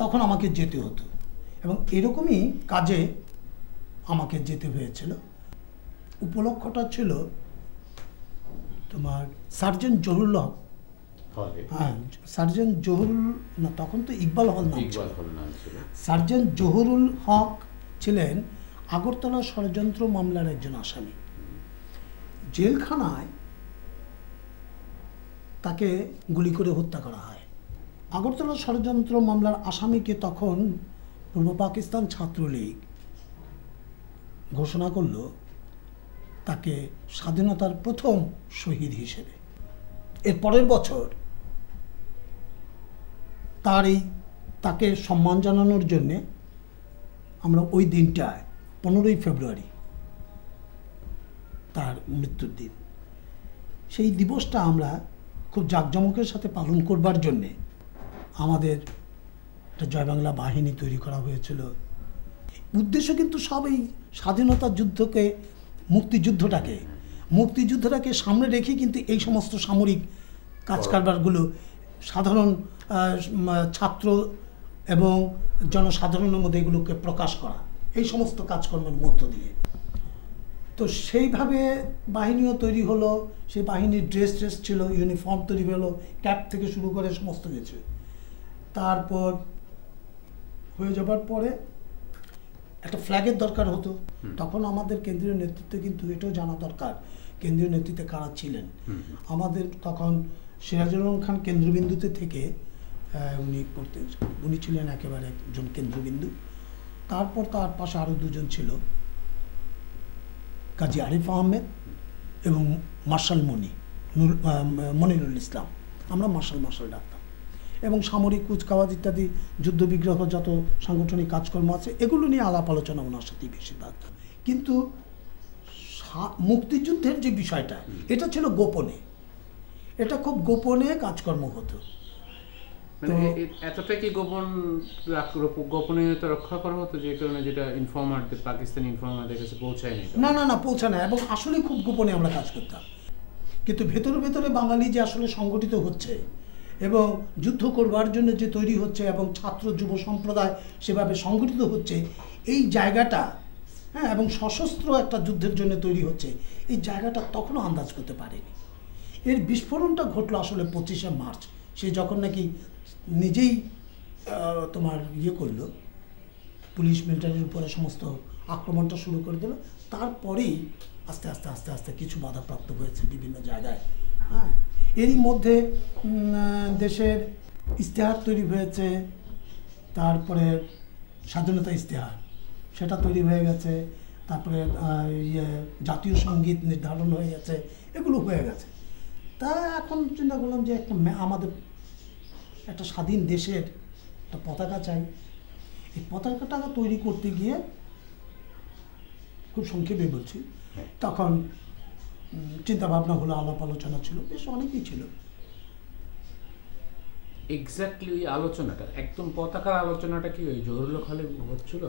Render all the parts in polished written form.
তখন আমাকে যেতে হতো এবং এরকমই কাজে আমাকে যেতে হয়েছিল। উপলক্ষটা ছিল তোমার সার্জেন্ট জহুরুল হক, হ্যাঁ সার্জেন্ট জহুরুল না, তখন তো ইকবাল হল নাম ছিল। সার্জেন্ট জহুরুল হক ছিলেন আগরতলা ষড়যন্ত্র মামলার একজন আসামি। জেলখানায় তাকে গুলি করে হত্যা করা হয়। আগরতলা ষড়যন্ত্র মামলার আসামিকে তখন পূর্ব পাকিস্তান ছাত্রলীগ ঘোষণা করল তাকে স্বাধীনতার প্রথম শহীদ হিসেবে। এর পরের বছর তাকে সম্মান জানানোর জন্যে আমরা ওই দিনটায় 15ই ফেব্রুয়ারি তার মৃত্যুর দিন, সেই দিবসটা আমরা খুব জাঁকজমকের সাথে পালন করবার জন্যে আমাদের একটা জয় বাংলা বাহিনী তৈরি করা হয়েছিল। উদ্দেশ্য কিন্তু সব এই স্বাধীনতা যুদ্ধকে, মুক্তিযুদ্ধটাকে সামনে রেখে কিন্তু এই সমস্ত সামরিক কাজকারবারগুলো সাধারণ ছাত্র এবং জনসাধারণের মধ্যে এগুলোকে প্রকাশ করা, এই সমস্ত কাজকর্মের মধ্য দিয়ে। তো সেইভাবে বাহিনীও তৈরি হলো, সেই বাহিনীর ড্রেস ছিল, ইউনিফর্ম তৈরি হলো, ক্যাপ থেকে শুরু করে সমস্ত কিছু। তারপর হয়ে যাবার পরে একটা ফ্ল্যাগের দরকার হতো। তখন আমাদের কেন্দ্রীয় নেতৃত্বে কিন্তু এটাও জানা দরকার কেন্দ্রীয় নেতৃত্বে কারা ছিলেন। আমাদের তখন সিরাজুল আলম খান কেন্দ্রবিন্দুতে থেকে উনি ছিলেন একেবারে একজন কেন্দ্রবিন্দু। তারপর তার পাশে আরও দুজন ছিল, কাজী আরিফ আহমেদ এবং মার্শাল মনিরুল ইসলাম, আমরা মার্শাল ডাকতাম। এবং সামরিক কুচকাওয়াজ ইত্যাদি যুদ্ধবিগ্রহ যত সাংগঠনিক কাজকর্ম আছে এগুলো নিয়ে আলাপ আলোচনা ওনার সাথেই বেশিরভাগ। কিন্তু মুক্তিযুদ্ধের যে বিষয়টা, এটা ছিল গোপনে, এটা খুব গোপনে কাজকর্ম হতো। এতটা কি গোপনীয়তা রক্ষা করা হতো যে কারণে যেটা পাকিস্তানি ইনফরমারদের কাছে পৌঁছায়নি? না পৌঁছায় না, এবং আসলে খুব গোপনে আমরা কাজ করতাম। কিন্তু ভেতরে বাঙালি যে আসলে সংগঠিত হচ্ছে এবং যুদ্ধ করবার জন্য যে তৈরি হচ্ছে এবং ছাত্র যুব সম্প্রদায় সেভাবে সংগঠিত হচ্ছে, এই জায়গাটা, হ্যাঁ, এবং সশস্ত্র একটা যুদ্ধের জন্য তৈরি হচ্ছে, এই জায়গাটা তখনও আন্দাজ করতে পারেনি। এর বিস্ফোরণটা ঘটলো আসলে 25শে মার্চ, সে যখন নাকি নিজেই তোমার করলো, পুলিশ মিলিটারির উপরে সমস্ত আক্রমণটা শুরু করে দিল। তারপরেই আস্তে আস্তে কিছু বাধাপ্রাপ্ত হয়েছে বিভিন্ন জায়গায়। হ্যাঁ, এরই মধ্যে দেশের ইশতেহার তৈরি হয়েছে, তারপরে স্বাধীনতা ইশতেহার সেটা তৈরি হয়ে গেছে, তারপরে জাতীয় সঙ্গীত নির্ধারণ হয়ে গেছে, এগুলো হয়ে গেছে। তা এখন চিন্তা করলাম যে আমাদের একটা স্বাধীন দেশের একটা পতাকা চাই। এই পতাকাটা তৈরি করতে গিয়ে, খুব সংক্ষেপে বলছি, তখন চিন্তাভাবনা হলো, আলাপ আলোচনা ছিল, বেশ অনেকই ছিল। এক্স্যাক্টলি ওই আলোচনাটা, একদম পতাকার আলোচনাটা কি ওই জহুরুল হলে হচ্ছিল?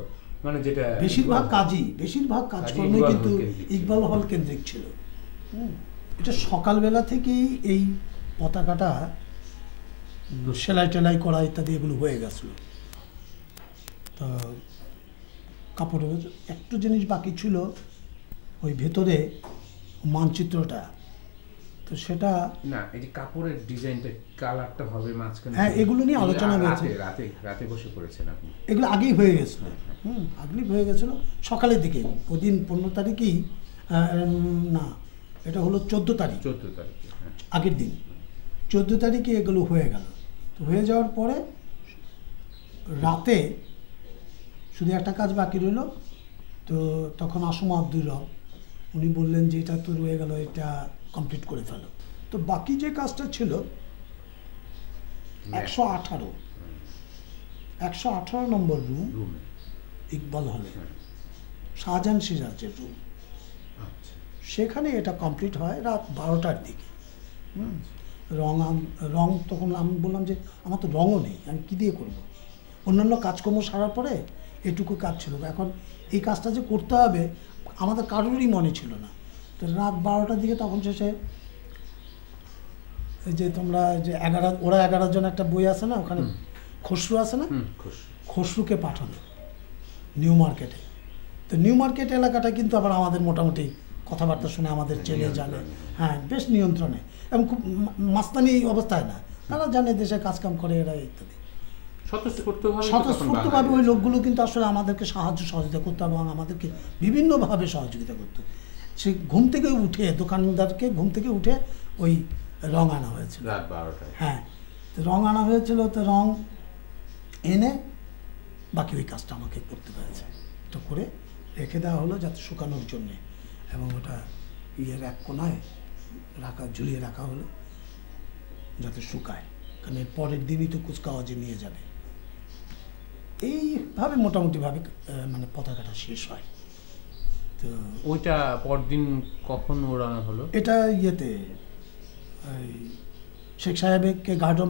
মানে যেটা বেশিরভাগ কাজকর্ম কিন্তু ইকবাল হল কেন্দ্রিক ছিল। এটা সকালবেলা থেকেই এই পতাকাটা সেলাই টেলাই করা ইত্যাদি এগুলো হয়ে গেছিল। তো কাপড়ের একটু জিনিস বাকি ছিল, ওই ভেতরে মানচিত্রটা, তো সেটা না, এই যে কাপড়ের ডিজাইনটা, কালারটা হবে মাঝখানে, হ্যাঁ, এগুলো নিয়ে আলোচনা হয়েছে। রাতে বসে করেছেন আপনি? এগুলো আগেই হয়ে গেছিলো, আগেই হয়ে গেছিলো, সকালের দিকে। ওই দিন 15 তারিখেই, না এটা হলো 14 তারিখ, আগের দিন 14 তারিখে এগুলো হয়ে গেল। তো হয়ে যাওয়ার পরে রাতে শুধু একটা কাজ বাকি রইল। তো তখন আসমা আব্দুর রব উনি বললেন যে এটা তো রয়ে গেল, এটা কমপ্লিট করে ফেলো। তো বাকি যে কাজটা ছিল 118 নম্বর রুম, ইকবাল হলে শাহজাহান সিরাজের রুম, সেখানে এটা কমপ্লিট হয় রাত 12টার দিকে। রং তখন আমি বললাম যে আমার তো রঙও নেই, আমি কী দিয়ে করব? অন্যান্য কাজকর্ম সারার পরে এটুকু কাজ ছিল। এখন এই কাজটা যে করতে হবে আমাদের কারোরই মনে ছিল না। তো রাত 12টার দিকে তখন শেষে এই যে তোমরা যে 11 জন একটা বই আছে না, ওখানে খসরু আছে না, খুশ। খসরুকে পাঠানো নিউ মার্কেটে। তো নিউ মার্কেট এলাকাটা কিন্তু আবার আমাদের মোটামুটি কথাবার্তা শুনে আমাদের চেনে জানে, হ্যাঁ বেশ নিয়ন্ত্রণে, এবং খুব মাস্তানি অবস্থায় না, তারা জানে দেশে কাজকাম করে এরা ইত্যাদি। স্বতঃস্ফূর্তভাবে ওই লোকগুলো কিন্তু আসলে আমাদেরকে সাহায্য সহযোগিতা করতো এবং আমাদেরকে বিভিন্নভাবে সহযোগিতা করতো। সে ঘুম থেকে উঠে, দোকানদারকে ঘুম থেকে উঠে ওই রং আনা হয়েছিল রাত 12টায়। হ্যাঁ, তো রং আনা হয়েছিল, তো রং এনে বাকি ওই কাজটা আমাকে করতে হয়েছে। তো করে রেখে দেওয়া হলো যাতে শুকানোর জন্যে, এবং ওটা ইয়ের এক কোনায় ঝুলিয়ে রাখা হলো যাতে শুকায়, কারণ এর পরের দিনই তো কুচকাওয়াজে নিয়ে যাবে। এইভাবে মোটামুটিভাবে মানে পতাকাটা শেষ হয়। তো ওইটা পরদিন কখন ওড়ানো হলো? এটা ইয়েতে শেখ সাহেবকে গার্ড অফ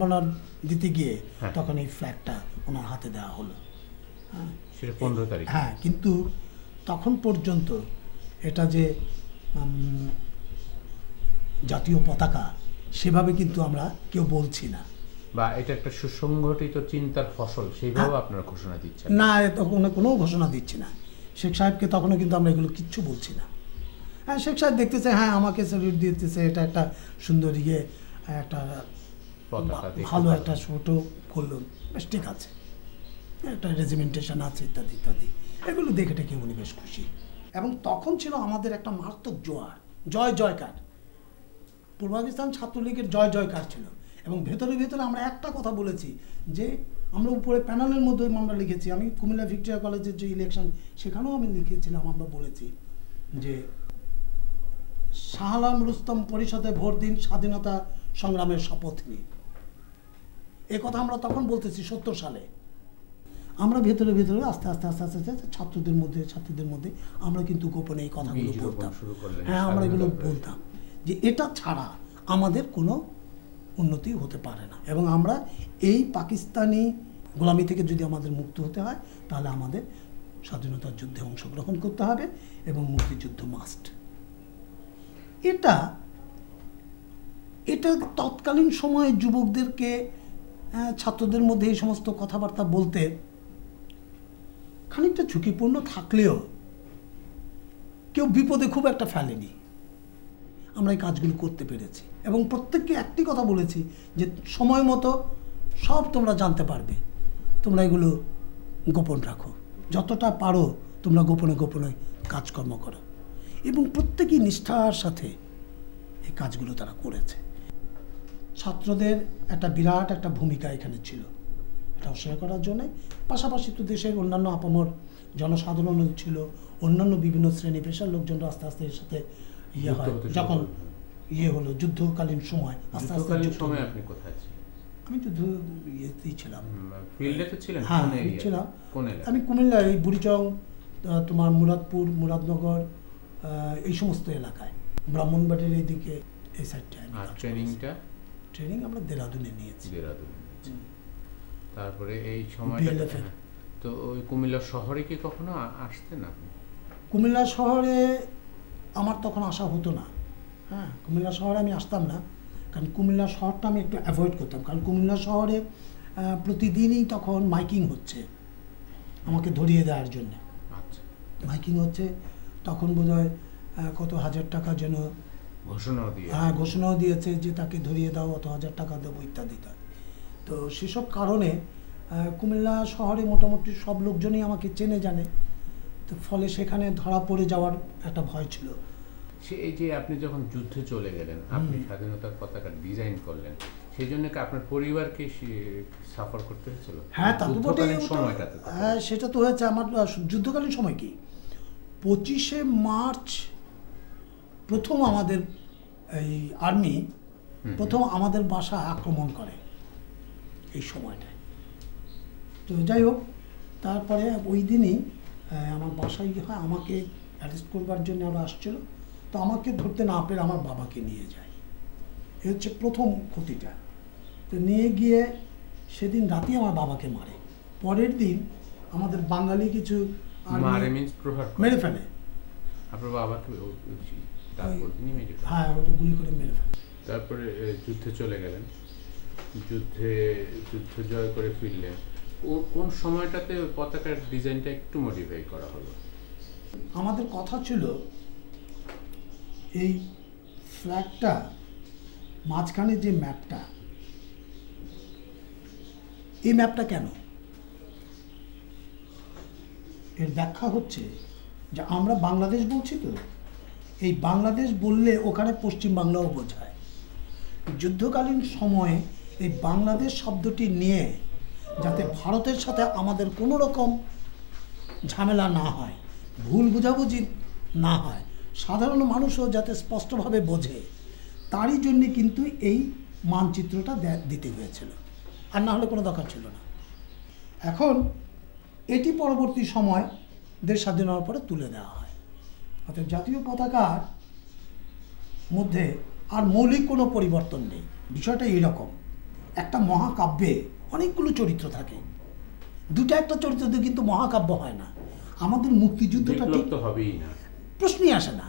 দিতে গিয়ে তখন এই ফ্ল্যাগটা ওনার হাতে দেওয়া হলো। হ্যাঁ, সেটা 15 তারিখ। হ্যাঁ, কিন্তু তখন পর্যন্ত এটা যে জাতীয় পতাকা সেভাবে কিন্তু আমরা কেউ বলছি না, বা এটা একটা সুসংগঠিত চিন্তার ফসল সেইভাবে আপনারা ঘোষণা দিচ্ছেন না, তখন কোনো ঘোষণা দিচ্ছি না। শেখ সাহেবকে তখনও কিন্তু আমরা এগুলো কিচ্ছু বলছি না। হ্যাঁ, শেখ সাহেব দেখতেছে, হ্যাঁ আমাকে স্যালুট দিতেছে, এটা একটা সুন্দর একটা ভালো একটা ফটো করলো, বেশ ঠিক আছে, একটা রেজিমেন্টেশন আছে ইত্যাদি ইত্যাদি, এগুলো দেখে টেকে উনি বেশ খুশি। এবং তখন ছিল আমাদের একটা মারাত্মক জোয়ার, জয় জয়কার, পূর্ব পাকিস্তান ছাত্রলীগের জয় জয়কার ছিল। এবং ভেতরে ভেতরে আমরা একটা কথা বলেছি যে আমরা উপরে প্যানেলের মধ্যে আমরা লিখেছি, আমি কুমিল্লা ভিক্টোরিয়া কলেজের যে ইলেকশন সেখানেও আমি লিখেছিলাম, আমরা বলেছি যে শাহ আলম রুস্তম পরিষদে ভোট দিন, স্বাধীনতা সংগ্রামের শপথ নিন। এ কথা আমরা তখন বলতেছি 70 সালে। আমরা ভেতরে ভেতরে আস্তে আস্তে আস্তে আস্তে আস্তে ছাত্রদের মধ্যে আমরা কিন্তু গোপনে এই কথাগুলো বলতাম। হ্যাঁ, আমরা এগুলো বলতাম যে এটা ছাড়া আমাদের কোনো উন্নতি হতে পারে না, এবং আমরা এই পাকিস্তানি গোলামি থেকে যদি আমাদের মুক্ত হতে হয় তাহলে আমাদের স্বাধীনতার যুদ্ধে অংশগ্রহণ করতে হবে এবং মুক্তিযুদ্ধ মাস্ট। এটা তৎকালীন সময়ে যুবকদেরকে, ছাত্রদের মধ্যে এই সমস্ত কথাবার্তা বলতে খানিকটা ঝুঁকিপূর্ণ থাকলেও কেউ বিপদে খুব একটা ফেলেনি। আমরা এই কাজগুলো করতে পেরেছি এবং প্রত্যেককে একটি কথা বলেছি যে সময় মতো সব তোমরা জানতে পারবে, তোমরা এগুলো গোপন রাখো, যতটা পারো তোমরা গোপনে গোপনে কাজকর্ম করো। এবং প্রত্যেকেই নিষ্ঠার সাথে এই কাজগুলো তারা করেছে। ছাত্রদের একটা বিরাট একটা ভূমিকা এখানে ছিল, এটা অস্বীকার করার জন্যে। পাশাপাশি তো দেশের অন্যান্য আপামর জনসাধারণ ছিল, অন্যান্য বিভিন্ন শ্রেণী পেশার লোকজনরা আস্তে আস্তে এর সাথে হয়। যখন হলো যুদ্ধকালীন সময়, আস্তে আস্তে আপনি কোথায় ছিলেন? আমি যুদ্ধ ইয়েতেই ছিলাম, ফিল্ডে তো ছিলেন? হ্যাঁ ছিলাম। আমি কুমিল্লার এই বুড়িচং, তোমার মুরাদপুর, মুরাদনগর, এই সমস্ত এলাকায়, ব্রাহ্মণবাড়ির এইদিকে, এই সাইডটায়। ট্রেনিং আমরা দেরাদুনে নিয়েছি। তারপরে এই সময় তো ওই কুমিল্লা শহরে কি কখনো আসতেন আপনি? কুমিল্লা শহরে আমার তখন আসা হতো না। হ্যাঁ, কুমিল্লা শহরে আমি আসতাম না, কারণ কুমিল্লা শহরটা আমি একটু অ্যাভয়েড করতাম, কারণ কুমিল্লা শহরে প্রতিদিনই তখন মাইকিং হচ্ছে আমাকে ধরিয়ে দেওয়ার জন্য। আচ্ছা, মাইকিং হচ্ছে তখন বোধহয় কত হাজার টাকা যেন ঘোষণাও দিয়েছে যে তাকে ধরিয়ে দাও, অত হাজার টাকা দেবো ইত্যাদি ইত্যাদি। তো সেসব কারণে কুমিল্লা শহরে মোটামুটি সব লোকজনই আমাকে চেনে জানে, তো ফলে সেখানে ধরা পড়ে যাওয়ার একটা ভয় ছিল। এই যে আপনি যখন যুদ্ধে চলে গেলেন, আপনি স্বাধীনতার পতাকা ডিজাইন করলেন, সেই জন্য কি আপনার পরিবারকে সাফার করতে হয়েছিল? হ্যাঁ, তা তো বটেই। হ্যাঁ, সেটা তো হয়েছে। আমার যুদ্ধকালীন সময় কি 25শে মার্চ প্রথম আমাদের এই আর্মি প্রথম আমাদের বাসা আক্রমণ করে এই সময়টায়। তো যাই হোক, তারপরে ওই দিনই আমার বাসায় হয়, আমাকে অ্যারেস্ট করবার জন্য ওরা আসছিল। তো আমাকে ধরতে না পেরে আমার বাবাকে নিয়ে যায়। এ হচ্ছে প্রথম ক্ষতিটা। তো নিয়ে গিয়ে সেদিন রাতেই আমার বাবাকে মারে। পরের দিন আমাদের বাঙালি কিছু মেরে ফেলে। আপনার বাবাকে? হ্যাঁ, ওটা গুলি করে মেরে ফেলে। তারপরে যুদ্ধে চলে গেলেন। যুদ্ধ জয় করে ফিরলেন, কোন সময়টাতে ওই পতাকার ডিজাইনটা একটু মডিফাই করা হলো? আমাদের কথা ছিল এই ফ্ল্যাগটা মাঝখানে যে ম্যাপটা, এই ম্যাপটা কেন? এর ব্যাখ্যা হচ্ছে যে আমরা বাংলাদেশ বলছি তো, এই বাংলাদেশ বললে ওখানে পশ্চিম বাংলাও বোঝায়। যুদ্ধকালীন সময়ে এই বাংলাদেশ শব্দটি নিয়ে যাতে ভারতের সাথে আমাদের কোনো রকম ঝামেলা না হয়, ভুল বোঝাবুঝি না হয়, সাধারণ মানুষও যাতে স্পষ্টভাবে বোঝে, তারই জন্যে কিন্তু এই মানচিত্রটা দিতে হয়েছিল, আর না হলে কোনো দরকার ছিল না। এখন এটি পরবর্তী সময় দেশ স্বাধীন হওয়ার পরে তুলে দেওয়া হয়। অর্থাৎ জাতীয় পতাকার মধ্যে আর মৌলিক কোনো পরিবর্তন নেই। বিষয়টা এইরকম, একটা মহাকাব্যে অনেকগুলো চরিত্র থাকে, দুটো একটা চরিত্র দিয়ে কিন্তু মহাকাব্য হয় না। আমাদের মুক্তিযুদ্ধটা ঠিক তো হবেই না, প্রশ্নই আসে না।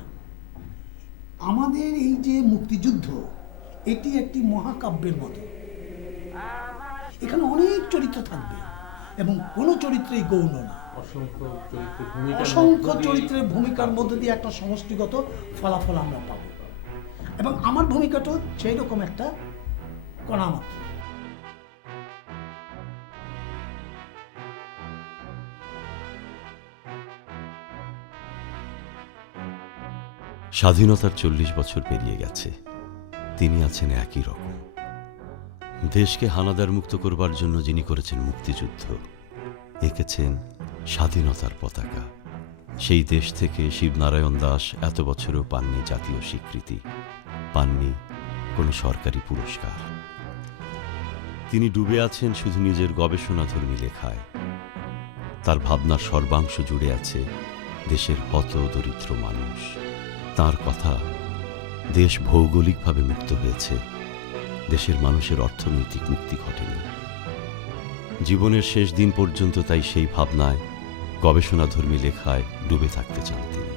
আমাদের এই যে মুক্তিযুদ্ধ, এটি একটি মহাকাব্যের মতো। এখানে অনেক চরিত্র থাকবে এবং কোনো চরিত্রই গৌণ না। অসংখ্য চরিত্রের ভূমিকার মধ্যে দিয়ে একটা সমষ্টিগত ফলাফল আমরা পাবো, এবং আমার ভূমিকাটাও সেই রকম একটা কণা মাত্র। স্বাধীনতার 40 বছর পেরিয়ে গেছে, তিনি আছেন একই রকম। দেশকে হানাদার মুক্ত করবার জন্য যিনি করেছেন মুক্তিযুদ্ধ, এঁকেছেন স্বাধীনতার পতাকা। সেই দেশ থেকে শিবনারায়ণ দাস এত বছরও পাননি জাতীয় স্বীকৃতি, পাননি কোনো সরকারি পুরস্কার। তিনি ডুবে আছেন শুধু নিজের গবেষণাধর্মী লেখায়। তার ভাবনার সর্বাংশ জুড়ে আছে দেশের হত দরিদ্র মানুষ। তার কথা, দেশ ভৌগোলিকভাবে মুক্ত হয়েছে, দেশের মানুষের অর্থনৈতিক মুক্তি ঘটেনি। জীবনের শেষ দিন পর্যন্ত তাই সেই ভাবনায়, গবেষণাধর্মী লেখায় ডুবে থাকতে চান তিনি।